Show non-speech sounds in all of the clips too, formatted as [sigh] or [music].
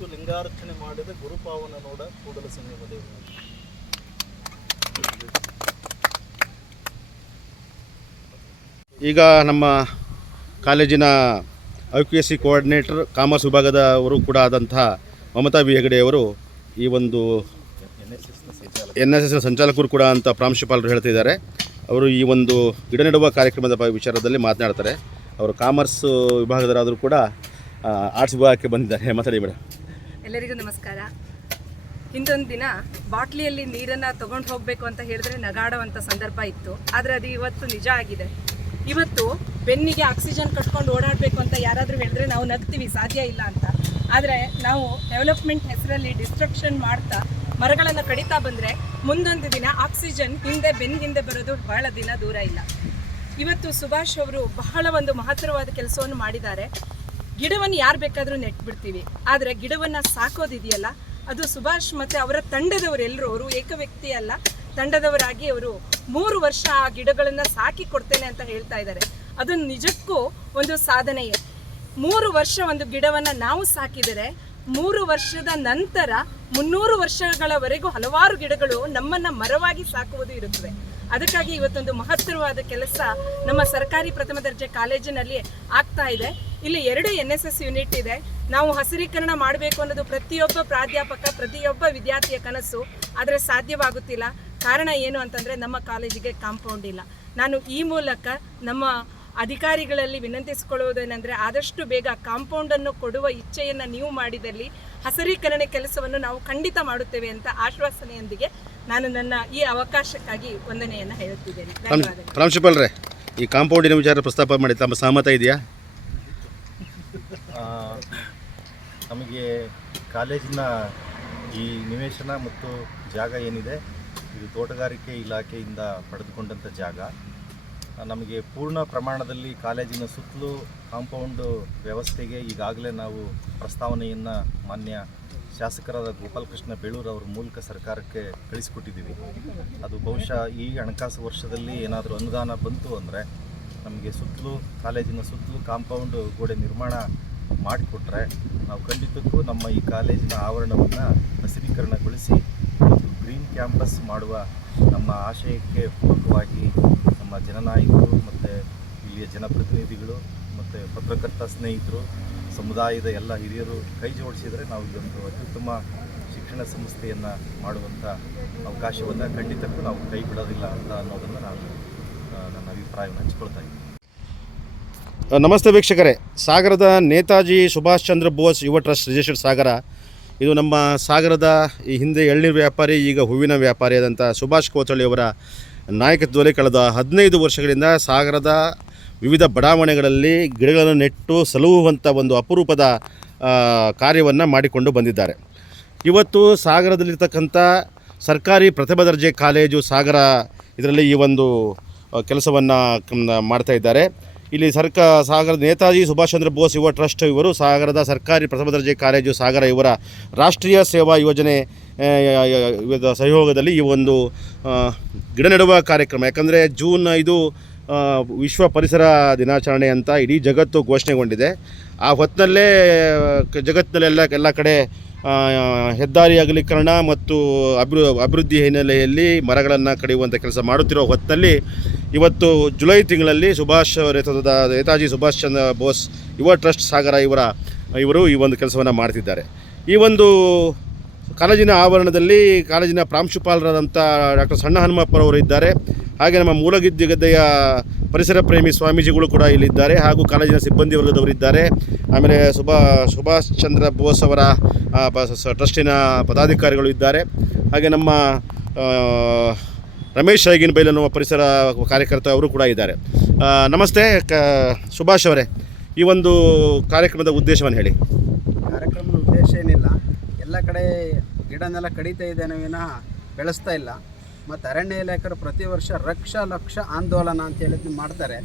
ಮನೆ ಲಿಂಗಾರ್ಚನೆ ಮಾಡಿದ ಗುರುಪಾವನ ನೋಡ ಕೂಡಲ ಸಂಗಮ ದೇವರು ಈಗ ನಮ್ಮ ಕಾಲೇಜಿನ I P S C coordinator commerce ವಿಭಾಗದವರು ಕೂಡ ಆದಂತಹ ಮಮತಾ ಬಿ ಹೆಗಡೆಯವರು ಈ ಒಂದು ಎನ್ ಎಸ್ ಎಸ್ ಸಂಚಾಲಕರು ಕೂಡ ಅಂತ ಪ್ರಾಂಶುಪಾಲರು ಹೇಳ್ತಿದ್ದಾರೆ. ಅವರು ಈ ಒಂದು ಗಿಡ ನೆಡುವ ಕಾರ್ಯಕ್ರಮದ ವಿಚಾರದಲ್ಲಿ ಮಾತನಾಡ್ತಾರೆ. ಅವರು ಕಾಮರ್ಸ್ ವಿಭಾಗದವರಾದರೂ ಕೂಡ ಆರ್ಟ್ಸ್ ವಿಭಾಗಕ್ಕೆ ಬಂದಿದ್ದಾರೆ. ಮಾತಾಡಿ ಮೇಡಮ್ ಎಲ್ಲರಿಗೂ ನಮಸ್ಕಾರ. ಹಿಂದೊಂದು ದಿನ ಬಾಟ್ಲಿಯಲ್ಲಿ ನೀರನ್ನ ತಗೊಂಡು ಹೋಗಬೇಕು ಅಂತ ಹೇಳಿದ್ರೆ ನಗಾಡುವಂಥ ಸಂದರ್ಭ ಇತ್ತು. ಆದರೆ ಅದು ಇವತ್ತು ನಿಜ ಆಗಿದೆ. ಇವತ್ತು ಬೆನ್ನಿಗೆ ಆಕ್ಸಿಜನ್ ಕಟ್ಕೊಂಡು ಓಡಾಡಬೇಕು ಅಂತ ಯಾರಾದರೂ ಹೇಳಿದ್ರೆ ನಾವು ನಗ್ತೀವಿ, ಸಾಧ್ಯ ಇಲ್ಲ ಅಂತ. ಆದರೆ ನಾವು ಡೆವಲಪ್ಮೆಂಟ್ ಹೆಸರಲ್ಲಿ ಡಿಸ್ಟ್ರಕ್ಷನ್ ಮಾಡ್ತಾ ಮರಗಳನ್ನು ಕಡಿತಾ ಬಂದರೆ ಮುಂದೊಂದು ದಿನ ಆಕ್ಸಿಜನ್ ಹಿಂದೆ ಬೆನ್ನ ಹಿಂದೆ ಬರೋದು ಬಹಳ ದಿನ ದೂರ ಇಲ್ಲ. ಇವತ್ತು ಸುಭಾಷ್ ಅವರು ಬಹಳ ಒಂದು ಮಹತ್ತರವಾದ ಕೆಲಸವನ್ನು ಮಾಡಿದ್ದಾರೆ. ಗಿಡವನ್ನು ಯಾರು ಬೇಕಾದರೂ ನೆಟ್ಬಿಡ್ತೀವಿ. ಆದರೆ ಗಿಡವನ್ನು ಸಾಕೋದಿದೆಯಲ್ಲ, ಅದು ಸುಭಾಷ್ ಮತ್ತು ಅವರ ತಂಡದವರೆಲ್ಲರೂ ಅವರು ಏಕ ವ್ಯಕ್ತಿ ಅಲ್ಲ, ತಂಡದವರಾಗಿ ಅವರು ಮೂರು ವರ್ಷ ಆ ಗಿಡಗಳನ್ನು ಸಾಕಿ ಕೊಡ್ತೇನೆ ಅಂತ ಹೇಳ್ತಾ ಇದ್ದಾರೆ. ಅದು ನಿಜಕ್ಕೂ ಒಂದು ಸಾಧನೆಯೇ. ಮೂರು ವರ್ಷ ಒಂದು ಗಿಡವನ್ನು ನಾವು ಸಾಕಿದರೆ, ಮೂರು ವರ್ಷದ ನಂತರ ಮುನ್ನೂರು ವರ್ಷಗಳವರೆಗೂ ಹಲವಾರು ಗಿಡಗಳು ನಮ್ಮನ್ನು ಮರವಾಗಿ ಸಾಕುವುದು ಇರುತ್ತದೆ ಅದಕ್ಕಾಗಿ ಇವತ್ತೊಂದು ಮಹತ್ತರವಾದ ಕೆಲಸ ನಮ್ಮ ಸರ್ಕಾರಿ ಪ್ರಥಮ ದರ್ಜೆ ಕಾಲೇಜಿನಲ್ಲಿ ಆಗ್ತಾ ಇದೆ. ಇಲ್ಲಿ ಎರಡು ಎನ್ ಎಸ್ ಎಸ್ ಯೂನಿಟ್ ಇದೆ. ನಾವು ಹಸಿರೀಕರಣ ಮಾಡಬೇಕು ಅನ್ನೋದು ಪ್ರತಿಯೊಬ್ಬ ಪ್ರಾಧ್ಯಾಪಕ ಪ್ರತಿಯೊಬ್ಬ ವಿದ್ಯಾರ್ಥಿಯ ಕನಸು. ಆದರೆ ಸಾಧ್ಯವಾಗುತ್ತಿಲ್ಲ. ಕಾರಣ ಏನು ಅಂತಂದರೆ ನಮ್ಮ ಕಾಲೇಜಿಗೆ ಕಾಂಪೌಂಡ್ ಇಲ್ಲ. ನಾನು ಈ ಮೂಲಕ ನಮ್ಮ ಅಧಿಕಾರಿಗಳಲ್ಲಿ ವಿನಂತಿಸಿಕೊಳ್ಳುವುದೇನೆಂದರೆ ಆದಷ್ಟು ಬೇಗ ಕಾಂಪೌಂಡನ್ನು ಕೊಡುವ ಇಚ್ಛೆಯನ್ನು ನೀವು ಮಾಡಿದಲ್ಲಿ ಹಸಿರೀಕರಣ ಕೆಲಸವನ್ನು ನಾವು ಖಂಡಿತ ಮಾಡುತ್ತೇವೆ ಅಂತ ಆಶ್ವಾಸನೆಯೊಂದಿಗೆ ನಾನು ನನ್ನ ಈ ಅವಕಾಶಕ್ಕಾಗಿ ವಂದನೆಯನ್ನು ಹೇಳುತ್ತಿದ್ದೇನೆ. ಪ್ರಾಂಶುಪಾಲ್ರೆ ಈ ಕಾಂಪೌಂಡಿನ ವಿಚಾರ ಪ್ರಸ್ತಾಪ ಮಾಡಿ ತಮ್ಮ ಸಹಮತ ಇದೆಯಾ ಆ, ನಮಗೆ ಕಾಲೇಜಿನ ಈ ನಿವೇಶನ ಮತ್ತು ಜಾಗ ಏನಿದೆ, ಇದು ತೋಟಗಾರಿಕೆ ಇಲಾಖೆಯಿಂದ ಪಡೆದುಕೊಂಡಂಥ ಜಾಗ. ನಮಗೆ ಪೂರ್ಣ ಪ್ರಮಾಣದಲ್ಲಿ ಕಾಲೇಜಿನ ಸುತ್ತಲೂ ಕಾಂಪೌಂಡು ವ್ಯವಸ್ಥೆಗೆ ಈಗಾಗಲೇ ನಾವು ಪ್ರಸ್ತಾವನೆಯನ್ನು ಮಾನ್ಯ ಶಾಸಕರಾದ ಗೋಪಾಲಕೃಷ್ಣ ಬೇಳೂರು ಅವ್ರ ಮೂಲಕ ಸರ್ಕಾರಕ್ಕೆ ಕಳಿಸಿಕೊಟ್ಟಿದ್ದೀವಿ. ಅದು ಬಹುಶಃ ಈ ಹಣಕಾಸು ವರ್ಷದಲ್ಲಿ ಏನಾದರೂ ಅನುದಾನ ಬಂತು ಅಂದರೆ ನಮಗೆ ಸುತ್ತಲೂ, ಕಾಲೇಜಿನ ಸುತ್ತಲೂ ಕಾಂಪೌಂಡ್ ಗೋಡೆ ನಿರ್ಮಾಣ ಮಾಡಿಕೊಟ್ರೆ ನಾವು ಖಂಡಿತಕ್ಕೂ ನಮ್ಮ ಈ ಕಾಲೇಜಿನ ಆವರಣವನ್ನು ಹಸಿರೀಕರಣಗೊಳಿಸಿ ಒಂದು ಗ್ರೀನ್ ಕ್ಯಾಂಪಸ್ ಮಾಡುವ ನಮ್ಮ ಆಶಯಕ್ಕೆ ಪೂರಕವಾಗಿ ನಮ್ಮ ಜನನಾಯಕರು ಮತ್ತು ಇಲ್ಲಿಯ ಜನಪ್ರತಿನಿಧಿಗಳು ಮತ್ತು ಪತ್ರಕರ್ತ ಸ್ನೇಹಿತರು, ಸಮುದಾಯದ ಎಲ್ಲ ಹಿರಿಯರು ಕೈ ಜೋಡಿಸಿದರೆ ನಾವು ಇದೊಂದು ಅತ್ಯುತ್ತಮ ಶಿಕ್ಷಣ ಸಂಸ್ಥೆಯನ್ನು ಮಾಡುವಂಥ ಅವಕಾಶವನ್ನು ಖಂಡಿತಕ್ಕೂ ನಾವು ಕೈ ಬಿಡೋದಿಲ್ಲ ಅಂತ ಅನ್ನೋದನ್ನು ನಾನು ನನ್ನ ಅಭಿಪ್ರಾಯವನ್ನು ಹಂಚ್ಕೊಳ್ತಾ ಇದ್ದೀನಿ. ನಮಸ್ತೆ ವೀಕ್ಷಕರೇ. ಸಾಗರದ ನೇತಾಜಿ ಸುಭಾಷ್ ಚಂದ್ರ ಬೋಸ್ ಯುವ ಟ್ರಸ್ಟ್ ರಿಜಿಸ್ಟರ್ಡ್ ಸಾಗರ. ಇದು ನಮ್ಮ ಸಾಗರದ ಈ ಹಿಂದೆ ಎಳ್ನೀರು ವ್ಯಾಪಾರಿ, ಈಗ ಹೂವಿನ ವ್ಯಾಪಾರಿಯಾದಂಥ ಸುಭಾಷ್ ಕೋತಳ್ಳಿಯವರ ನಾಯಕತ್ವದಲ್ಲಿ ಕಳೆದ ಹದಿನೈದು ವರ್ಷಗಳಿಂದ ಸಾಗರದ ವಿವಿಧ ಬಡಾವಣೆಗಳಲ್ಲಿ ಗಿಡಗಳನ್ನು ನೆಟ್ಟು ಸಲುಹುವಂಥ ಒಂದು ಅಪರೂಪದ ಕಾರ್ಯವನ್ನು ಮಾಡಿಕೊಂಡು ಬಂದಿದ್ದಾರೆ. ಇವತ್ತು ಸಾಗರದಲ್ಲಿರ್ತಕ್ಕಂಥ ಸರ್ಕಾರಿ ಪ್ರಥಮ ದರ್ಜೆ ಕಾಲೇಜು ಸಾಗರ ಇದರಲ್ಲಿ ಈ ಒಂದು ಕೆಲಸವನ್ನು ಮಾಡ್ತಾ ಇದ್ದಾರೆ. ಇಲ್ಲಿ ಸರ್ಕ, ಸಾಗರದ ನೇತಾಜಿ ಸುಭಾಷ್ ಚಂದ್ರ ಬೋಸ್ ಯುವ ಟ್ರಸ್ಟ್ ಇವರು ಸಾಗರದ ಸರ್ಕಾರಿ ಪ್ರಥಮ ದರ್ಜೆ ಕಾಲೇಜು ಸಾಗರ ಇವರ ರಾಷ್ಟ್ರೀಯ ಸೇವಾ ಯೋಜನೆ ಸಹಯೋಗದಲ್ಲಿ ಈ ಒಂದು ಗಿಡ ನೆಡುವ ಕಾರ್ಯಕ್ರಮ. ಯಾಕಂದರೆ ಜೂನ್ ಐದು ವಿಶ್ವ ಪರಿಸರ ದಿನಾಚರಣೆ ಅಂತ ಇಡೀ ಜಗತ್ತು ಘೋಷಣೆಗೊಂಡಿದೆ. ಆ ಹೊತ್ತಿನಲ್ಲೇ ಜಗತ್ತಿನಲ್ಲೆಲ್ಲ, ಎಲ್ಲ ಕಡೆ ಹೆದ್ದಾರಿ ಅಗಲೀಕರಣ ಮತ್ತು ಅಭಿವೃ, ಅಭಿವೃದ್ಧಿ ಹಿನ್ನೆಲೆಯಲ್ಲಿ ಮರಗಳನ್ನು ಕಡಿಯುವಂಥ ಕೆಲಸ ಮಾಡುತ್ತಿರುವ ಹೊತ್ತಲ್ಲಿ ಇವತ್ತು ಜುಲೈ ತಿಂಗಳಲ್ಲಿ ಸುಭಾಷ್ ನೇತೃತ್ವದ ನೇತಾಜಿ ಸುಭಾಷ್ ಚಂದ್ರ ಬೋಸ್ ಯುವ ಟ್ರಸ್ಟ್ ಸಾಗರ ಇವರ, ಇವರು ಈ ಒಂದು ಕೆಲಸವನ್ನು ಮಾಡ್ತಿದ್ದಾರೆ. ಈ ಒಂದು ಕಾಲೇಜಿನ ಆವರಣದಲ್ಲಿ ಕಾಲೇಜಿನ ಪ್ರಾಂಶುಪಾಲರಾದಂಥ ಡಾಕ್ಟರ್ ಸಣ್ಣ ಹನುಮಪ್ಪರವರು ಇದ್ದಾರೆ. ಹಾಗೆ ನಮ್ಮ ಮೂಲಗಿದ್ದಿ ಗದ್ದೆಯ ಪರಿಸರ ಪ್ರೇಮಿ ಸ್ವಾಮೀಜಿಗಳು ಕೂಡ ಇಲ್ಲಿದ್ದಾರೆ ಹಾಗೂ ಕಾಲೇಜಿನ ಸಿಬ್ಬಂದಿ ವರ್ಗದವರಿದ್ದಾರೆ ಆಮೇಲೆ ಸುಭಾ, ಸುಭಾಷ್ ಚಂದ್ರ ಬೋಸ್ ಅವರ ಟ್ರಸ್ಟಿನ ಪದಾಧಿಕಾರಿಗಳು ಇದ್ದಾರೆ. ಹಾಗೆ ನಮ್ಮ ರಮೇಶ್ ಐಗಿನ ಬೈಲ್ ಅನ್ನುವ ಪರಿಸರ ಕಾರ್ಯಕರ್ತ ಅವರು ಕೂಡ ಇದ್ದಾರೆ. ನಮಸ್ತೆ, ಕ, ಸುಭಾಷ್ ಅವರೇ. ಈ ಒಂದು ಕಾರ್ಯಕ್ರಮದ ಉದ್ದೇಶವನ್ನು ಹೇಳಿ. ಎಲ್ಲ ಕಡೆ ಗಿಡನೆಲ್ಲ ಕಡಿತಾ ಇದ್ದೇನೆ ವಿನಃ ಬೆಳೆಸ್ತಾ ಇಲ್ಲ. ಮತ್ತು ಅರಣ್ಯ ಇಲಾಖೆಯವರು ಪ್ರತಿ ವರ್ಷ ರಕ್ಷ ಲಕ್ಷ ಆಂದೋಲನ ಅಂತ ಹೇಳಿದ್ದು ಮಾಡ್ತಾರೆ.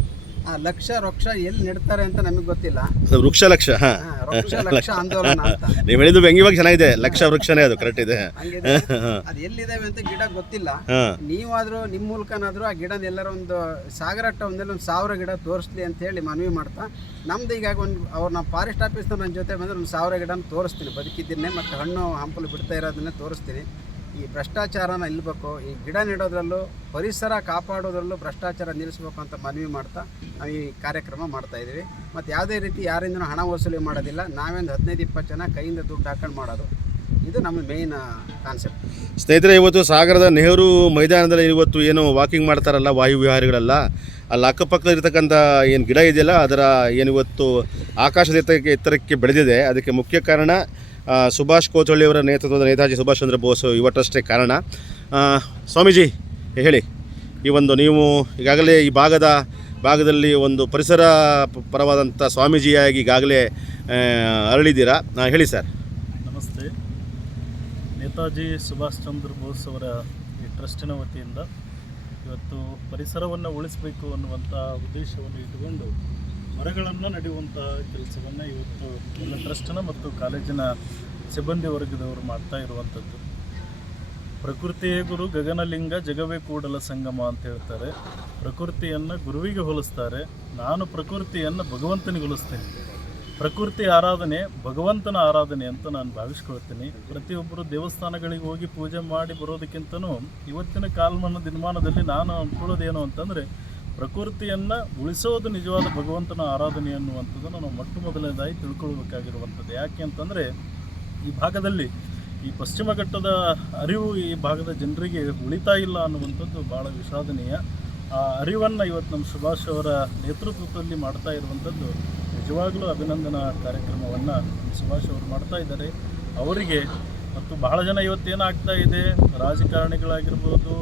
ಆ ಲಕ್ಷ ವೃಕ್ಷ ಎಲ್ಲಿ ನೆಡ್ತಾರೆ ಅಂತ ನಮಗೆ ಗೊತ್ತಿಲ್ಲ. ವೃಕ್ಷ ಲಕ್ಷ ಹಾಂ. ಹಾ, ವೃಕ್ಷ ಲಕ್ಷ [laughs] ಆಂದೋಲನ ಅಂತ. ನೀವು ಹೇಳಿದ್ದು ವ್ಯಂಗ್ಯವಾಗಿ ಚೆನ್ನಾಗಿದೆ. ಲಕ್ಷ ವೃಕ್ಷನೇ ಅದು ಕರೆಕ್ಟ್ ಇದೆ. ಹಂಗಿದೆ. ಅದು ಎಲ್ಲಿದ್ದಾವೆ ಅಂತ ಗಿಡ ಗೊತ್ತಿಲ್ಲ. ನೀವಾದ್ರೂ ನೀವಾದರೂ ನಿಮ್ಮ ಮೂಲಕನಾದರೂ ಆ ಗಿಡದ ಎಲ್ಲರ ಒಂದು ಸಾಗರ ಒಂದೇ ಒಂದು ಸಾವಿರ ಗಿಡ ತೋರಿಸ್ಲಿ ಅಂತ ಹೇಳಿ ಮನವಿ ಮಾಡ್ತಾ ನಮ್ದು ಈಗ ಒಂದು ಅವ್ರು ನಾವು ಫಾರೆಸ್ಟ್ ಆಫೀಸ್ನ ನನ್ನ ಜೊತೆ ಬಂದ್ರೆ ಒಂದು ಸಾವಿರ ಗಿಡನ ತೋರಿಸ್ತೀನಿ. ಬದುಕಿದ್ದನ್ನೇ ಮತ್ತು ಹಣ್ಣು ಹಂಪಲು ಬಿಡ್ತಾ ಇರೋದನ್ನೇ ತೋರಿಸ್ತೀನಿ. ಈ ಭ್ರಷ್ಟಾಚಾರನ ನಿಲ್ಲಬೇಕು ಈ ಗಿಡ ನೆಡೋದ್ರಲ್ಲೂ, ಪರಿಸರ ಕಾಪಾಡೋದ್ರಲ್ಲೂ ಭ್ರಷ್ಟಾಚಾರ ನಿಲ್ಲಿಸ್ಬೇಕು ಅಂತ ಮನವಿ ಮಾಡ್ತಾ ನಾವು ಈ ಕಾರ್ಯಕ್ರಮ ಮಾಡ್ತಾ ಇದ್ದೀವಿ. ಮತ್ತು ಯಾವುದೇ ರೀತಿ ಯಾರಿಂದನೂ ಹಣ ವಸೂಲಿ ಮಾಡೋದಿಲ್ಲ, ನಾವೇನು ಹದಿನೈದು, ಇಪ್ಪತ್ತು ಜನ ಕೈಯಿಂದ ದುಡ್ಡು ಹಾಕೊಂಡು ಮಾಡೋದು, ಇದು ನಮ್ಮ ಮೇಯ್ನ್ ಕಾನ್ಸೆಪ್ಟ್ ಸ್ನೇಹಿತರೆ, ಇವತ್ತು ಸಾಗರದ ನೆಹರು ಮೈದಾನದಲ್ಲಿ ಇವತ್ತು ಏನು ವಾಕಿಂಗ್ ಮಾಡ್ತಾರಲ್ಲ ವಾಯುವಿಹಾರಿಗಳೆಲ್ಲ ಅಲ್ಲಿ ಅಕ್ಕಪಕ್ಕದಲ್ಲಿ ಇರತಕ್ಕಂಥ ಏನು ಗಿಡ ಇದೆಯಲ್ಲ, ಅದರ ಏನು ಇವತ್ತು ಆಕಾಶದ ಎತ್ತರಕ್ಕೆ ಬೆಳೆದಿದೆ. ಅದಕ್ಕೆ ಮುಖ್ಯ ಕಾರಣ ಸುಭಾಷ್ ಕೋಚಳ್ಳಿಯವರ ನೇತೃತ್ವದ ನೇತಾಜಿ ಸುಭಾಷ್ ಚಂದ್ರ ಬೋಸ್ ಇವತ್ತಷ್ಟೇ ಕಾರಣ. ಸ್ವಾಮೀಜಿ, ಹೇಳಿ. ಈ ಒಂದು ನೀವು ಈಗಾಗಲೇ ಈ ಭಾಗದ ಭಾಗದಲ್ಲಿ ಒಂದು ಪರಿಸರ ಪರವಾದಂಥ ಸ್ವಾಮೀಜಿಯಾಗಿ ಈಗಾಗಲೇ ಅರಳಿದ್ದೀರಾ? ಹೇಳಿ ಸರ್. ನಮಸ್ತೆ. ನೇತಾಜಿ ಸುಭಾಷ್ ಚಂದ್ರ ಬೋಸ್ ಅವರ ಈ ಟ್ರಸ್ಟಿನ ವತಿಯಿಂದ ಇವತ್ತು ಪರಿಸರವನ್ನು ಉಳಿಸಬೇಕು ಅನ್ನುವಂಥ ಉದ್ದೇಶವನ್ನು ಇಟ್ಟುಕೊಂಡು ಮರಗಳನ್ನು ನಡೆಯುವಂತಹ ಕೆಲಸವನ್ನು ಇವತ್ತು ಎಲ್ಲ ಟ್ರಸ್ಟ್ನ ಮತ್ತು ಕಾಲೇಜಿನ ಸಿಬ್ಬಂದಿ ವರ್ಗದವರು ಮಾಡ್ತಾ ಇರುವಂಥದ್ದು. ಪ್ರಕೃತಿಯೇ ಗುರು, ಗಗನಲಿಂಗ, ಜಗವೇ ಕೂಡಲ ಸಂಗಮ ಅಂತ ಹೇಳ್ತಾರೆ. ಪ್ರಕೃತಿಯನ್ನು ಗುರುವಿಗೆ ಹೋಲಿಸ್ತಾರೆ. ನಾನು ಪ್ರಕೃತಿಯನ್ನು ಭಗವಂತನಿಗೆ ಹೋಲಿಸ್ತೇನೆ. ಪ್ರಕೃತಿ ಆರಾಧನೆ ಭಗವಂತನ ಆರಾಧನೆ ಅಂತ ನಾನು ಭಾವಿಸ್ಕೊಳ್ತೀನಿ. ಪ್ರತಿಯೊಬ್ಬರು ದೇವಸ್ಥಾನಗಳಿಗೆ ಹೋಗಿ ಪೂಜೆ ಮಾಡಿ ಬರೋದಕ್ಕಿಂತನೂ ಇವತ್ತಿನ ಕಾಲಮಾನ ದಿನಮಾನದಲ್ಲಿ ನಾನು ಅಂದ್ಕೊಳ್ಳೋದೇನು ಅಂತಂದರೆ ಪ್ರಕೃತಿಯನ್ನು ಉಳಿಸೋದು ನಿಜವಾದ ಭಗವಂತನ ಆರಾಧನೆ ಅನ್ನುವಂಥದ್ದನ್ನು ನಾವು ಮೊಟ್ಟ ಮೊದಲನೇದಾಗಿ ತಿಳ್ಕೊಳ್ಬೇಕಾಗಿರುವಂಥದ್ದು. ಯಾಕೆ ಅಂತಂದರೆ, ಈ ಭಾಗದಲ್ಲಿ, ಈ ಪಶ್ಚಿಮ ಘಟ್ಟದ ಅರಿವು ಈ ಭಾಗದ ಜನರಿಗೆ ಉಳಿತಾ ಇಲ್ಲ ಅನ್ನುವಂಥದ್ದು ಭಾಳ ವಿಷಾದನೀಯ. ಆ ಅರಿವನ್ನು ಇವತ್ತು ನಮ್ಮ ಸುಭಾಷ್ ಅವರ ನೇತೃತ್ವದಲ್ಲಿ ಮಾಡ್ತಾ ಇರುವಂಥದ್ದು ನಿಜವಾಗಲೂ ಅಭಿನಂದನಾ ಕಾರ್ಯಕ್ರಮವನ್ನು ಸುಭಾಷ್ ಅವರು ಮಾಡ್ತಾ ಇದ್ದಾರೆ. ಅವರಿಗೆ ಮತ್ತು ಬಹಳ ಜನ ಇವತ್ತೇನಾಗ್ತಾ ಇದೆ, ರಾಜಕಾರಣಿಗಳಾಗಿರ್ಬೋದು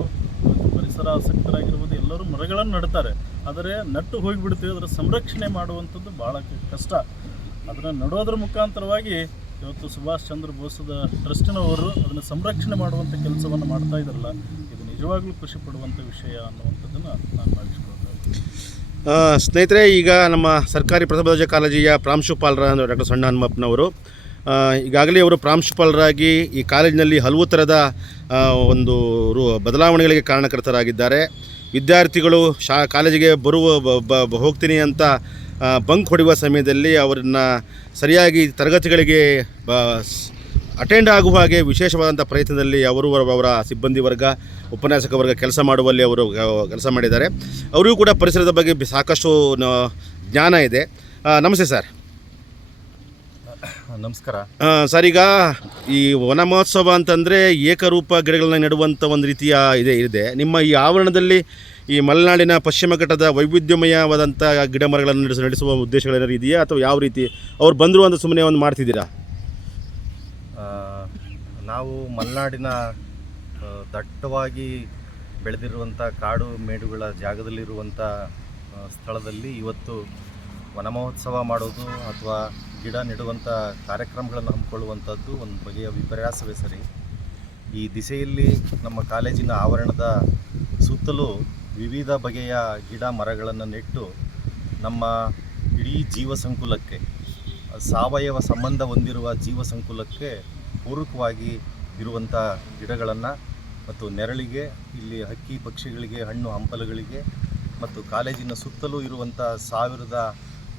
ಪರಿಸರ ಆಸಕ್ತರಾಗಿರ್ಬೋದು, ಎಲ್ಲರೂ ಮರಗಳನ್ನು ನೆಡ್ತಾರೆ. ಆದರೆ ನಟ್ಟು ಹೋಗಿಬಿಡ್ತೀವಿ ಅದರ ಸಂರಕ್ಷಣೆ ಮಾಡುವಂಥದ್ದು ಭಾಳ ಕಷ್ಟ. ಅದನ್ನು ನಡೋದ್ರ ಮುಖಾಂತರವಾಗಿ ಇವತ್ತು ಸುಭಾಷ್ ಚಂದ್ರ ಬೋಸದ ಟ್ರಸ್ಟಿನವರು ಅದನ್ನು ಸಂರಕ್ಷಣೆ ಮಾಡುವಂಥ ಕೆಲಸವನ್ನು ಮಾಡ್ತಾ ಇದ್ದಾರಲ್ಲ, ಇದು ನಿಜವಾಗ್ಲೂ ಖುಷಿ ಪಡುವಂಥ ವಿಷಯ ಅನ್ನುವಂಥದ್ದನ್ನು ನಾನು ಭಾವಿಸ್ಕೊಳ್ತಾ ಸ್ನೇಹಿತರೆ, ಈಗ ನಮ್ಮ ಸರ್ಕಾರಿ ಪ್ರಥಮ ದರ್ಜೆ ಕಾಲೇಜಿಯ ಪ್ರಾಂಶುಪಾಲರ ಡಾಕ್ಟರ್ ಸಣ್ಣ ಹನುಮಪ್ಪನವರು ಈಗಾಗಲೇ ಅವರು ಪ್ರಾಂಶುಪಾಲರಾಗಿ ಈ ಕಾಲೇಜಿನಲ್ಲಿ ಹಲವು ಥರದ ಒಂದು ರು, ಬದಲಾವಣೆಗಳಿಗೆ ಕಾರಣಕರ್ತರಾಗಿದ್ದಾರೆ. ವಿದ್ಯಾರ್ಥಿಗಳು ಶಾ, ಕಾಲೇಜಿಗೆ ಬರುವ, ಬ- ಹೋಗ್ತೀನಿ ಅಂತ ಬಂಕ್ ಹೊಡೆಯುವ ಸಮಯದಲ್ಲಿ ಅವರನ್ನು ಸರಿಯಾಗಿ ತರಗತಿಗಳಿಗೆ, ಬ ಅಟೆಂಡ್ ಆಗುವ ಹಾಗೆ ವಿಶೇಷವಾದಂಥ ಪ್ರಯತ್ನದಲ್ಲಿ ಅವರು, ಅವರ ಸಿಬ್ಬಂದಿ ವರ್ಗ, ಉಪನ್ಯಾಸಕ ವರ್ಗ ಕೆಲಸ ಮಾಡುವಲ್ಲಿ ಅವರು ಕೆಲಸ ಮಾಡಿದ್ದಾರೆ. ಅವರಿಗೂ ಕೂಡ ಪರಿಸರದ ಬಗ್ಗೆ ಸಾಕಷ್ಟು ಜ್ಞಾನ ಇದೆ. ನಮಸ್ತೆ ಸರ್. ನಮಸ್ಕಾರ. ಸರ್ ಈಗ ಈ ವನ ಮಹೋತ್ಸವ ಅಂತಂದರೆ ಏಕರೂಪ ಗಿಡಗಳನ್ನ ನೆಡುವಂಥ ಒಂದು ರೀತಿಯ ಇದೆ ಇದೆ. ನಿಮ್ಮ ಈ ಆವರಣದಲ್ಲಿ ಈ ಮಲೆನಾಡಿನ ಪಶ್ಚಿಮ ಘಟ್ಟದ ವೈವಿಧ್ಯಮಯವಾದಂಥ ಗಿಡ ಮರಗಳನ್ನು ನಡೆಸ ನಡೆಸುವ ಉದ್ದೇಶಗಳೇನಾದ್ರು ಇದೆಯಾ? ಅಥವಾ ಯಾವ ರೀತಿ ಅವ್ರು ಬಂದರು ಅಂತ ಸುಮ್ಮನೆ ಒಂದು ಮಾಡ್ತಿದ್ದೀರಾ? ನಾವು ಮಲೆನಾಡಿನ ದಟ್ಟವಾಗಿ ಬೆಳೆದಿರುವಂಥ ಕಾಡು ಮೇಡುಗಳ ಜಾಗದಲ್ಲಿರುವಂಥ ಸ್ಥಳದಲ್ಲಿ ಇವತ್ತು ವನ ಮಹೋತ್ಸವ ಮಾಡೋದು ಅಥವಾ ಗಿಡ ನೆಡುವಂಥ ಕಾರ್ಯಕ್ರಮಗಳನ್ನು ಹಮ್ಮಿಕೊಳ್ಳುವಂಥದ್ದು ಒಂದು ಬಗೆಯ ವಿಪರ್ಯಾಸವೇ ಸರಿ. ಈ ದಿಸೆಯಲ್ಲಿ ನಮ್ಮ ಕಾಲೇಜಿನ ಆವರಣದ ಸುತ್ತಲೂ ವಿವಿಧ ಬಗೆಯ ಗಿಡ ಮರಗಳನ್ನು ನೆಟ್ಟು ನಮ್ಮ ಇಡೀ ಜೀವ ಸಂಕುಲಕ್ಕೆ ಸಾವಯವ ಸಂಬಂಧ ಹೊಂದಿರುವ ಜೀವ ಸಂಕುಲಕ್ಕೆ ಪೂರಕವಾಗಿ ಇರುವಂಥ ಗಿಡಗಳನ್ನು ಮತ್ತು ನೆರಳಿಗೆ, ಇಲ್ಲಿ ಹಕ್ಕಿ ಪಕ್ಷಿಗಳಿಗೆ, ಹಣ್ಣು ಹಂಪಲುಗಳಿಗೆ ಮತ್ತು ಕಾಲೇಜಿನ ಸುತ್ತಲೂ ಇರುವಂಥ ಸಾವಿರದ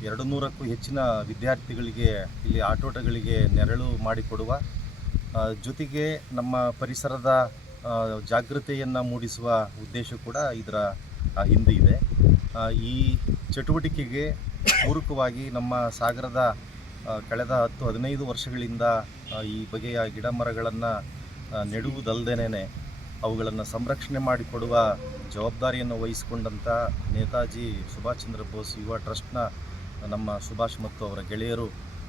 ಎರಡು ನೂರಕ್ಕೂ ಹೆಚ್ಚಿನ ವಿದ್ಯಾರ್ಥಿಗಳಿಗೆ ಇಲ್ಲಿ ಆಟೋಟಗಳಿಗೆ ನೆರಳು ಮಾಡಿಕೊಡುವ ಜೊತೆಗೆ ನಮ್ಮ ಪರಿಸರದ ಜಾಗೃತೆಯನ್ನು ಮೂಡಿಸುವ ಉದ್ದೇಶ ಕೂಡ ಇದರ ಹಿಂದೆ ಇದೆ. ಈ ಚಟುವಟಿಕೆಗೆ ಪೂರಕವಾಗಿ ನಮ್ಮ ಸಾಗರದ ಕಳೆದ ಹತ್ತು ಹದಿನೈದು ವರ್ಷಗಳಿಂದ ಈ ಬಗೆಯ ಗಿಡ ಮರಗಳನ್ನು ನೆಡುವುದಲ್ಲದೇನೆ ಅವುಗಳನ್ನು ಸಂರಕ್ಷಣೆ ಮಾಡಿಕೊಡುವ ಜವಾಬ್ದಾರಿಯನ್ನು ವಹಿಸಿಕೊಂಡಂಥ ನೇತಾಜಿ ಸುಭಾಷ್ ಚಂದ್ರ ಬೋಸ್ ಯುವ ಟ್ರಸ್ಟ್ನ ನಮ್ಮ ಸುಭಾಷ್ ಮತ್ತು ಅವರ ಗೆಳೆಯರು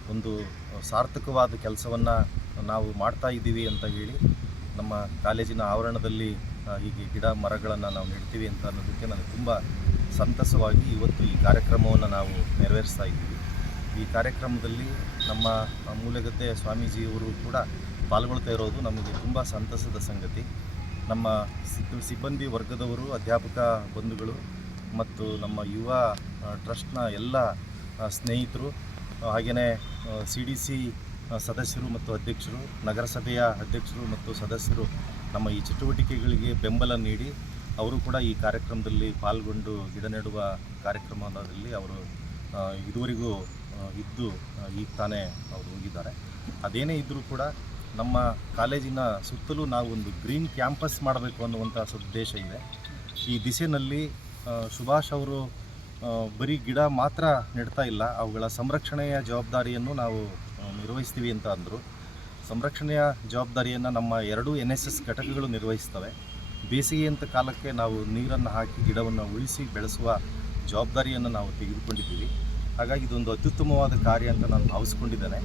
ಒಂದು ಸಾರ್ಥಕವಾದ ಕೆಲಸವನ್ನು ನಾವು ಮಾಡ್ತಾ ಇದ್ದೀವಿ ಅಂತ ಹೇಳಿ ನಮ್ಮ ಕಾಲೇಜಿನ ಆವರಣದಲ್ಲಿ ಹೀಗೆ ಗಿಡ ಮರಗಳನ್ನು ನಾವು ನೆಡ್ತೀವಿ ಅಂತ ಅನ್ನೋದಕ್ಕೆ ನನಗೆ ತುಂಬ ಸಂತಸವಾಗಿ ಇವತ್ತು ಈ ಕಾರ್ಯಕ್ರಮವನ್ನು ನಾವು ನೆರವೇರಿಸ್ತಾ ಇದ್ದೀವಿ. ಈ ಕಾರ್ಯಕ್ರಮದಲ್ಲಿ ನಮ್ಮ ಮೂಲಗದ್ದೆ ಸ್ವಾಮೀಜಿಯವರು ಕೂಡ ಪಾಲ್ಗೊಳ್ತಾ ಇರೋದು ನಮಗೆ ತುಂಬ ಸಂತಸದ ಸಂಗತಿ. ನಮ್ಮ ಸಿಬ್- ಸಿಬ್ಬಂದಿ ವರ್ಗದವರು, ಅಧ್ಯಾಪಕ ಬಂಧುಗಳು ಮತ್ತು ನಮ್ಮ ಯುವ ಟ್ರಸ್ಟ್ನ ಎಲ್ಲ ಸ್ನೇಹಿತರು ಹಾಗೆಯೇ ಸಿ ಡಿ ಸಿ ಸದಸ್ಯರು ಮತ್ತು ಅಧ್ಯಕ್ಷರು, ನಗರಸಭೆಯ ಅಧ್ಯಕ್ಷರು ಮತ್ತು ಸದಸ್ಯರು ನಮ್ಮ ಈ ಚಟುವಟಿಕೆಗಳಿಗೆ ಬೆಂಬಲ ನೀಡಿ ಅವರು ಕೂಡ ಈ ಕಾರ್ಯಕ್ರಮದಲ್ಲಿ ಪಾಲ್ಗೊಂಡು ಗಿಡ ನೆಡುವ ಕಾರ್ಯಕ್ರಮದಲ್ಲಿ ಅವರು ಇದುವರೆಗೂ ಇದ್ದು ಈಗ ತಾನೇ ಅವರು ಹೋಗಿದ್ದಾರೆ. ಅದೇನೇ ಇದ್ದರೂ ಕೂಡ ನಮ್ಮ ಕಾಲೇಜಿನ ಸುತ್ತಲೂ ನಾವು ಒಂದು ಗ್ರೀನ್ ಕ್ಯಾಂಪಸ್ ಮಾಡಬೇಕು ಅನ್ನುವಂಥ ಉದ್ದೇಶ ಇದೆ. ಈ ದಿಸೆಯಲ್ಲಿ ಸುಭಾಷ್ ಅವರು ಬರೀ ಗಿಡ ಮಾತ್ರ ನೆಡ್ತಾ ಇಲ್ಲ. ಅವುಗಳ ಸಂರಕ್ಷಣೆಯ ಜವಾಬ್ದಾರಿಯನ್ನು ನಾವು ನಿರ್ವಹಿಸ್ತೀವಿ ಅಂತ ಅಂದರು. ಸಂರಕ್ಷಣೆಯ ಜವಾಬ್ದಾರಿಯನ್ನು ನಮ್ಮ ಎರಡೂ ಎನ್ ಎಸ್ ಎಸ್ ಘಟಕಗಳು ನಿರ್ವಹಿಸ್ತವೆ. ಬೇಸಿಗೆಯಂಥ ಕಾಲಕ್ಕೆ ನಾವು ನೀರನ್ನು ಹಾಕಿ ಗಿಡವನ್ನು ಉಳಿಸಿ ಬೆಳೆಸುವ ಜವಾಬ್ದಾರಿಯನ್ನು ನಾವು ತೆಗೆದುಕೊಂಡಿದ್ದೀವಿ. ಹಾಗಾಗಿ ಇದೊಂದು ಅತ್ಯುತ್ತಮವಾದ ಕಾರ್ಯ ಅಂತ ನಾನು ಭಾವಿಸ್ಕೊಂಡಿದ್ದೇನೆ.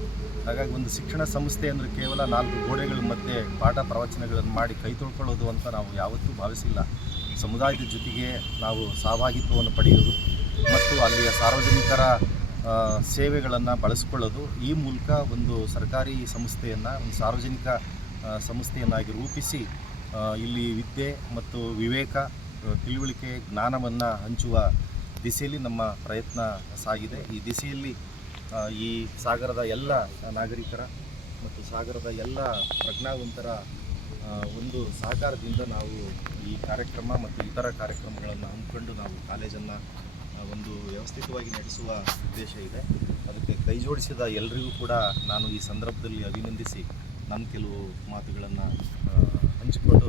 ಹಾಗಾಗಿ ಒಂದು ಶಿಕ್ಷಣ ಸಂಸ್ಥೆ ಅಂದರೆ ಕೇವಲ ನಾಲ್ಕು ಗೋಡೆಗಳ ಮಧ್ಯೆ ಪಾಠ ಪ್ರವಚನಗಳನ್ನು ಮಾಡಿ ಕೈ ತೊಳ್ಕೊಳ್ಳೋದು ಅಂತ ನಾವು ಯಾವತ್ತೂ ಭಾವಿಸಿಲ್ಲ. ಸಮುದಾಯದ ಜೊತೆಗೆ ನಾವು ಸಹಭಾಗಿತ್ವವನ್ನು ಪಡೆಯೋದು ಮತ್ತು ಅಲ್ಲಿಯ ಸಾರ್ವಜನಿಕರ ಸೇವೆಗಳನ್ನು ಬಳಸ್ಕೊಳ್ಳೋದು ಈ ಮೂಲಕ ಒಂದು ಸರ್ಕಾರಿ ಸಂಸ್ಥೆಯನ್ನು, ಒಂದು ಸಾರ್ವಜನಿಕ ಸಂಸ್ಥೆಯನ್ನಾಗಿ ರೂಪಿಸಿ ಇಲ್ಲಿ ವಿದ್ಯೆ ಮತ್ತು ವಿವೇಕ ತಿಳುವಳಿಕೆ ಜ್ಞಾನವನ್ನು ಹಂಚುವ ದಿಸೆಯಲ್ಲಿ ನಮ್ಮ ಪ್ರಯತ್ನ ಸಾಗಿದೆ. ಈ ದಿಸೆಯಲ್ಲಿ ಈ ಸಾಗರದ ಎಲ್ಲ ನಾಗರಿಕರ ಮತ್ತು ಸಾಗರದ ಎಲ್ಲ ಪ್ರಜ್ಞಾವಂತರ ಒಂದು ಸಹಕಾರದಿಂದ ನಾವು ಈ ಕಾರ್ಯಕ್ರಮ ಮತ್ತು ಇತರ ಕಾರ್ಯಕ್ರಮಗಳನ್ನು ಹಮ್ಮಿಕೊಂಡು ನಾವು ಕಾಲೇಜನ್ನು ಒಂದು ವ್ಯವಸ್ಥಿತವಾಗಿ ನಡೆಸುವ ಉದ್ದೇಶ ಇದೆ. ಅದಕ್ಕೆ ಕೈ ಜೋಡಿಸಿದ ಎಲ್ಲರಿಗೂ ಕೂಡ ನಾನು ಈ ಸಂದರ್ಭದಲ್ಲಿ ಅಭಿನಂದಿಸಿ ನನ್ನ ಕೆಲವು ಮಾತುಗಳನ್ನು ಹಂಚಿಕೊಂಡು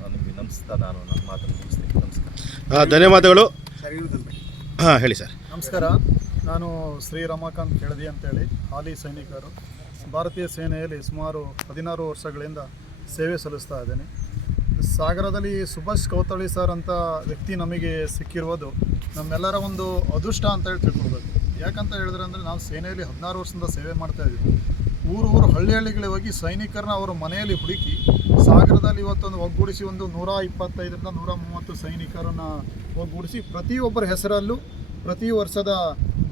ನಾನು ನಿಮಗೆ ನಮಿಸ್ತಾ ನಾನು ನನ್ನ ಮಾತನ್ನು ಮುಗಿಸ್ತೇನೆ. ನಮಸ್ಕಾರ. ಧನ್ಯವಾದಗಳು. ಹಾಂ ಹೇಳಿ ಸರ್. ನಮಸ್ಕಾರ. ನಾನು ಶ್ರೀ ರಮಾಕಾಂತ್ ಕೆಳದಿ ಅಂತೇಳಿ ಹಾಲಿ ಸೈನಿಕರು. ಭಾರತೀಯ ಸೇನೆಯಲ್ಲಿ ಸುಮಾರು ಹದಿನಾರು ವರ್ಷಗಳಿಂದ ಸೇವೆ ಸಲ್ಲಿಸ್ತಾ ಇದ್ದೇನೆ. ಸಾಗರದಲ್ಲಿ ಸುಭಾಷ್ ಕೌತಳಿ ಸರ್ ಅಂತ ವ್ಯಕ್ತಿ ನಮಗೆ ಸಿಕ್ಕಿರುವುದು ನಮ್ಮೆಲ್ಲರ ಒಂದು ಅದೃಷ್ಟ ಅಂತ ಹೇಳಿ ತಿಳ್ಕೊಳ್ಬೇಕು ಯಾಕಂತ ಹೇಳಿದ್ರೆ ಅಂದರೆ ನಾವು ಸೇನೆಯಲ್ಲಿ ಹದಿನಾರು ವರ್ಷದಿಂದ ಸೇವೆ ಮಾಡ್ತಾ ಇದ್ದೀವಿ. ಊರು ಊರು ಹಳ್ಳಿ ಹಳ್ಳಿಗಳಿಗೆ ಹೋಗಿ ಸೈನಿಕರನ್ನ ಅವರ ಮನೆಯಲ್ಲಿ ಹುಡುಕಿ ಸಾಗರದಲ್ಲಿ ಇವತ್ತೊಂದು ಒಗ್ಗೂಡಿಸಿ ಒಂದು ನೂರ ಇಪ್ಪತ್ತೈದರಿಂದ ನೂರ ಮೂವತ್ತು ಸೈನಿಕರನ್ನು ಒಗ್ಗೂಡಿಸಿ ಪ್ರತಿಯೊಬ್ಬರ ಹೆಸರಲ್ಲೂ ಪ್ರತಿ ವರ್ಷದ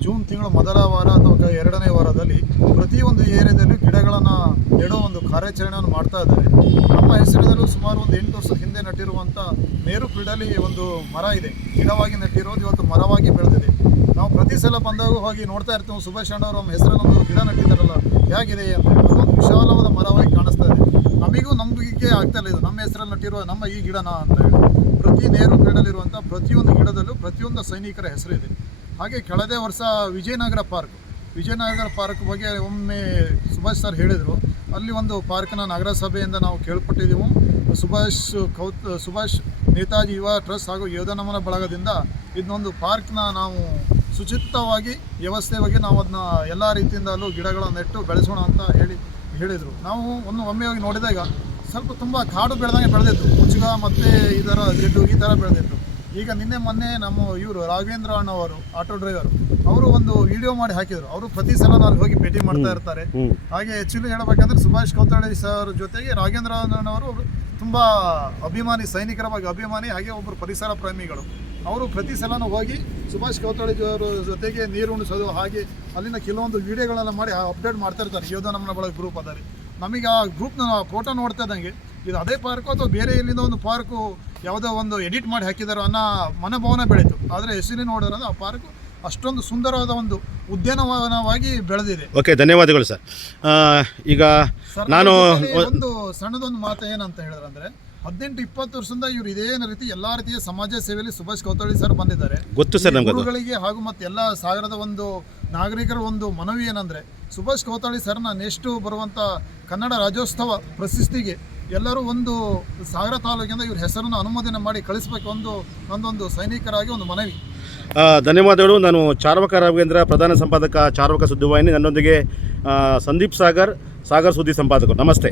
ಜೂನ್ ತಿಂಗಳ ಮೊದಲ ವಾರ ಅಥವಾ ಎರಡನೇ ವಾರದಲ್ಲಿ ಪ್ರತಿಯೊಂದು ಏರಿಯಾದಲ್ಲಿ ಗಿಡಗಳನ್ನು ನೆಡೋ ಒಂದು ಕಾರ್ಯಾಚರಣೆಯನ್ನು ಮಾಡ್ತಾ ಇದ್ದಾರೆ. ನಮ್ಮ ಹೆಸರಿನಲ್ಲೂ ಸುಮಾರು ಒಂದು ಎಂಟು ವರ್ಷದ ಹಿಂದೆ ನಟ್ಟಿರುವಂಥ ಮೇರು ಕ್ರೀಡಲ್ಲಿ ಒಂದು ಮರ ಇದೆ. ಗಿಡವಾಗಿ ನೆಟ್ಟಿರೋದು ಇವತ್ತು ಮರವಾಗಿ ಬೆಳೆದಿದೆ. ನಾವು ಪ್ರತಿ ಸಲ ಬಂದಾಗ ಹೋಗಿ ನೋಡ್ತಾ ಇರ್ತೀವಿ. ಸುಭಾಷ್ ಅಣ್ಣವರು ನಮ್ಮ ಹೆಸರನ್ನೊಂದು ಗಿಡ ನಟ್ಟಿದ್ದಾರಲ್ಲ, ಹೇಗಿದೆ ಅಂತ ಅದೊಂದು ವಿಶಾಲವಾದ ಮರವಾಗಿ ಕಾಣಿಸ್ತಾ ಇದೆ. ನಮಗೂ ನಂಬಿಕೆ ಆಗ್ತಾ ಇಲ್ಲ ಇದು. ನಮ್ಮ ಹೆಸರಲ್ಲಿ ನಟ್ಟಿರುವ ನಮ್ಮ ಈ ಗಿಡನ ಅಂತ ಹೇಳಿ. ಪ್ರತಿ ನೇರು ಕ್ರೀಡಲಿರುವಂಥ ಪ್ರತಿಯೊಂದು ಗಿಡದಲ್ಲೂ ಪ್ರತಿಯೊಂದು ಸೈನಿಕರ ಹೆಸರಿದೆ. ಹಾಗೆ ಕಳೆದ ವರ್ಷ ವಿಜಯನಗರ ಪಾರ್ಕ್. ವಿಜಯನಗರ ಪಾರ್ಕ್ ಬಗ್ಗೆ ಒಮ್ಮೆ ಸುಭಾಷ್ ಸರ್ ಹೇಳಿದರು. ಅಲ್ಲಿ ಒಂದು ಪಾರ್ಕ್ನ ನಗರಸಭೆಯಿಂದ ನಾವು ಕೇಳ್ಪಟ್ಟಿದ್ದೆವು. ಸುಭಾಷ್ ಕೌತ್, ಸುಭಾಷ್ ನೇತಾಜಿ ಯುವ ಟ್ರಸ್ಟ್ ಹಾಗೂ ಯೋಧನಮನ ಬಳಗದಿಂದ ಇದನ್ನೊಂದು ಪಾರ್ಕ್ನ ನಾವು ಶುಚಿತ್ವವಾಗಿ ಬಗ್ಗೆ ನಾವು ಅದನ್ನ ಎಲ್ಲ ರೀತಿಯಿಂದಲೂ ಗಿಡಗಳನ್ನು ನೆಟ್ಟು ಬೆಳೆಸೋಣ ಅಂತ ಹೇಳಿ, ಹೇಳಿದರು. ನಾವು ಒಂದು ಒಮ್ಮೆ ಹೋಗಿ ನೋಡಿದಾಗ ಸ್ವಲ್ಪ ತುಂಬ ಕಾಡು ಬೆಳೆದಂಗೆ ಬೆಳೆದಿತ್ತು. ಮುಚ್ಚುಗ ಮತ್ತು ಥರ ಜಿಡ್ಡು ಈ ಥರ ಬೆಳೆದಿತ್ತು. ಈಗ ನಿನ್ನೆ ಮೊನ್ನೆ ನಮ್ಮ ಇವರು ರಾಘವೇಂದ್ರ ಅಣ್ಣವರು ಆಟೋ ಡ್ರೈವರ್ ಅವರು ಒಂದು ವಿಡಿಯೋ ಮಾಡಿ ಹಾಕಿದರು. ಅವರು ಪ್ರತಿ ಸಲ ನಾನು ಹೋಗಿ ಭೇಟಿ ಮಾಡ್ತಾ ಇರ್ತಾರೆ. ಹಾಗೆ ಆ್ಯಕ್ಚುಲಿ ಹೇಳಬೇಕಂದ್ರೆ ಸುಭಾಷ್ ಕೌತಳಿ ಸರ್ ಜೊತೆಗೆ ರಾಘೇಂದ್ರ ಅಣ್ಣವರು ತುಂಬ ಅಭಿಮಾನಿ ಸೈನಿಕರ ಬಗ್ಗೆ ಅಭಿಮಾನಿ ಹಾಗೆ ಒಬ್ಬರು ಪರಿಸರ ಪ್ರೇಮಿಗಳು. ಅವರು ಪ್ರತಿ ಸಲನೂ ಹೋಗಿ ಸುಭಾಷ್ ಕೌತಳಿ ಅವರ ಜೊತೆಗೆ ನೀರು ಉಣಿಸೋದು ಹಾಗೆ ಅಲ್ಲಿನ ಕೆಲವೊಂದು ವಿಡಿಯೋಗಳೆಲ್ಲ ಮಾಡಿ ಅಪ್ಡೇಟ್ ಮಾಡ್ತಾ ಇರ್ತಾರೆ. ಯೋಧ ನಮ್ಮನ ಬಳಗ ಗ್ರೂಪ್ ಅದರಲ್ಲಿ ನಮಗೆ ಆ ಗ್ರೂಪ್ನ ಫೋಟೋ ನೋಡ್ತಾ ಇದ್ದಂಗೆ ಇದು ಅದೇ ಪಾರ್ಕು ಅಥವಾ ಬೇರೆ ಎಲ್ಲಿಂದ ಒಂದು ಪಾರ್ಕು ಯಾವುದೋ ಒಂದು ಎಡಿಟ್ ಮಾಡಿ ಹಾಕಿದಾರೋ ಅನ್ನೋ ಮನೋಭಾವನೆ ಬೆಳೀತು. ಆದರೆ ಹೆಸರಿನ ನೋಡಿದ್ರೆ ಆ ಪಾರ್ಕು ಅಷ್ಟೊಂದು ಸುಂದರವಾದ ಒಂದು ಉದ್ಯಾನವನವಾಗಿ ಬೆಳೆದಿದೆ. ಓಕೆ ಧನ್ಯವಾದಗಳು ಸರ್. ಈಗ ನಾನು ಒಂದು ಸಣ್ಣದೊಂದು ಮಾತು ಏನಂತ ಹೇಳಿದ್ರೆ ಅಂದ್ರೆ ಹದಿನೆಂಟು ಇಪ್ಪತ್ತು ವರ್ಷದಿಂದ ಇವರು ಇದೇ ರೀತಿ ಎಲ್ಲಾ ರೀತಿಯ ಸಮಾಜ ಸೇವೆಯಲ್ಲಿ ಸುಭಾಷ್ ಕೌತಳಿ ಸರ್ ಬಂದಿದ್ದಾರೆ. ಗೊತ್ತು ಸರ್ ಊರುಗಳಿಗೆ ಹಾಗೂ ಮತ್ತೆ ಎಲ್ಲ ಸಾಗರದ ಒಂದು ನಾಗರಿಕರ ಒಂದು ಮನವಿ ಏನಂದ್ರೆ ಸುಭಾಷ್ ಕೌತಾಳಿ ಸರ್ನ ನೆಕ್ಸ್ಟ್ ಬರುವಂತ ಕನ್ನಡ ರಾಜ್ಯೋತ್ಸವ ಪ್ರಶಸ್ತಿಗೆ ಎಲ್ಲರೂ ಒಂದು ಸಾಗರ ತಾಲೂಕಿಂದ ಇವ್ರ ಹೆಸರನ್ನು ಅನುಮೋದನೆ ಮಾಡಿ ಕಳಿಸಬೇಕು ಒಂದು ಒಂದೊಂದು ಸೈನಿಕರಾಗಿ ಒಂದು ಮನವಿ. ಧನ್ಯವಾದಗಳು. ನಾನು ಚಾರ್ವಕ ರಾಘವೇಂದ್ರ ಪ್ರಧಾನ ಸಂಪಾದಕ ಚಾರ್ವಕ ಸುದ್ದಿವಾಹಿನಿ ನನ್ನೊಂದಿಗೆ ಸಂದೀಪ್ ಸಾಗರ್ ಸಾಗರ್ ಸುದ್ದಿ ಸಂಪಾದಕರು. ನಮಸ್ತೆ.